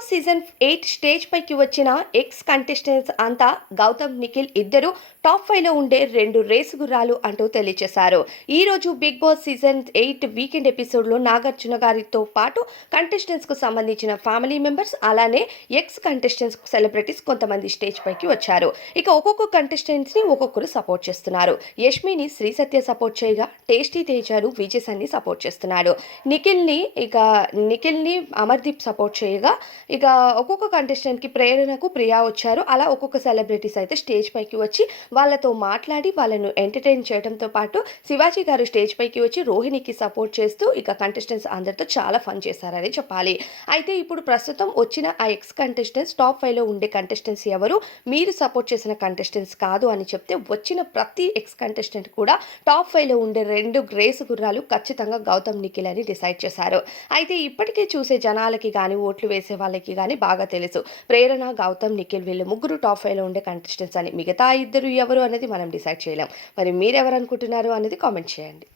Boss season 8 stage పైకి వచ్చిన X contestants అంతా గౌతమ్, నిఖిల్ ఇద్దరు టాప్ 5లో ఉండే 2 రేసు గుర్రాలు అంటూ తెలియజేశారు. ఈ రోజు బిగ్ బాస్ సీజన్ 8 వీకెండ్ ఎపిసోడ్లో నాగార్జున గారితో పాటు కంటెస్టెంట్స్కు సంబంధించిన ఫ్యామిలీ మెంబర్స్ అలానే ఎక్స్ కంటెస్టెంట్స్ సెలబ్రిటీస్ కొంతమంది స్టేజ్ పైకి వచ్చారు. ఇక ఒక్కొక్క కంటెస్టెంట్స్ని ఒక్కొక్కరు సపోర్ట్ చేస్తున్నారు. యష్మిని శ్రీ సత్య సపోర్ట్ చేయగా టేస్టీ తేజాను విజయ్ సన్ని సపోర్ట్ చేస్తున్నాడు. నిఖిల్ని అమర్దీప్ సపోర్ట్ చేయగా ఇక ఒక్కొక్క కంటెస్టెంట్కి ప్రేరణకు ప్రియా వచ్చారు. అలా ఒక్కొక్క సెలబ్రిటీస్ అయితే స్టేజ్ పైకి వచ్చి వాళ్ళతో మాట్లాడి వాళ్ళను ఎంటర్టైన్ చేయడంతో పాటు శివాజీ గారు స్టేజ్ పైకి వచ్చి రోహిణికి సపోర్ట్ చేస్తూ ఇక కంటెస్టెంట్స్ అందరితో చాలా ఫన్ చేశారని చెప్పాలి. అయితే ఇప్పుడు ప్రస్తుతం వచ్చిన ఆ ఎక్స్ కంటెస్టెంట్స్ టాప్ 5లో ఉండే కంటెస్టెంట్స్ ఎవరు, మీరు సపోర్ట్ చేసిన కంటెస్టెంట్స్ కాదు అని చెప్తే వచ్చిన ప్రతి ఎక్స్ కంటెస్టెంట్ కూడా టాప్ 5లో ఉండే 2 గ్రేస్ గుర్రాలు ఖచ్చితంగా గౌతమ్, నిఖిల్ అని డిసైడ్ చేశారు. అయితే ఇప్పటికే చూసే జనాలకి కానీ ఓట్లు వేసే వాళ్ళకి కానీ బాగా తెలుసు ప్రేరణ, గౌతమ్, నిఖిల్ వీళ్ళు ముగ్గురు టాప్ 5లో ఉండే కంటెస్టెంట్స్ అని. మిగతా ఇద్దరు ఎవరు అనేది మనం డిసైడ్ చేయలేం. మరి మీరెవరు అనుకుంటున్నారు అనేది కామెంట్ చేయండి.